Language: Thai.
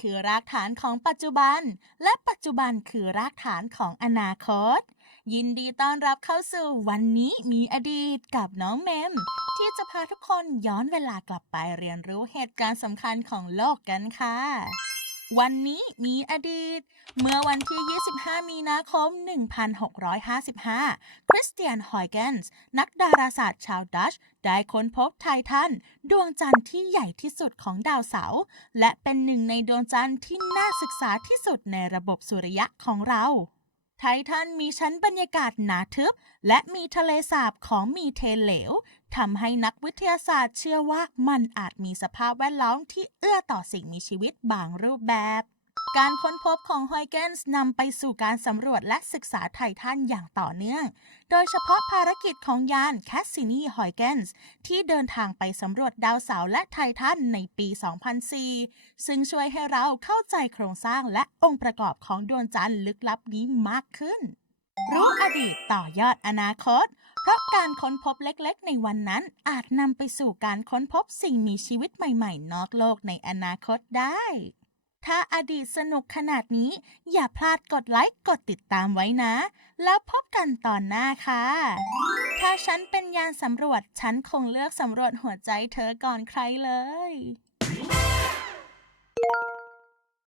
คือรากฐานของปัจจุบัน และปัจจุบันคือรากฐานของอนาคต ยินดีต้อนรับเข้าสู่วันนี้มีอดีตกับน้องเมม ที่จะพาทุกคนย้อนเวลากลับไปเรียนรู้เหตุการณ์สำคัญของโลกกันค่ะ วันนี้มีอดีต เมื่อวันที่ 25 มีนาคม 1655 คริสเตียน ฮอยเกนส์ นักดาราศาสตร์ชาวดัช ได้ค้นพบไททัน ดวงจันทร์ที่ใหญ่ที่สุดของดาวเสาร์ และเป็นหนึ่งในดวงจันทร์ที่น่าศึกษาที่สุดในระบบสุริยะของเรา ไททันมีชั้นบรรยากาศหนาทึบ และมีทะเลสาบของมีเทนเหลวทำให้นักวิทยาศาสตร์เชื่อว่ามันอาจมีสภาพแวดล้อมที่เอื้อต่อสิ่งมีชีวิตบางรูปแบบ การค้นพบของฮอยเกนส์นำไปสู่การสำรวจและศึกษาไททันอย่างต่อเนื่อง โดยเฉพาะภารกิจของยานแคสซินีฮอยเกนส์ที่เดินทางไปสำรวจดาวเสาร์และไททันในปี 2004 ซึ่งช่วยให้เราเข้าใจโครงสร้างและองค์ประกอบของดวงจันทร์ลึกลับนี้มากขึ้น รู้อดีตต่อยอดอนาคต เพราะการค้นพบเล็กๆ ในวันนั้นอาจนำไปสู่การค้นพบสิ่งมีชีวิตใหม่ ๆ นอกโลกในอนาคตได้ ถ้าอดีตสนุกขนาดนี้ อย่าพลาดกดไลค์ กดติดตามไว้นะ แล้วพบกันตอนหน้าค่ะ ถ้าฉันเป็นยานสำรวจ ฉันคงเลือกสำรวจหัวใจเธอก่อนใครเลย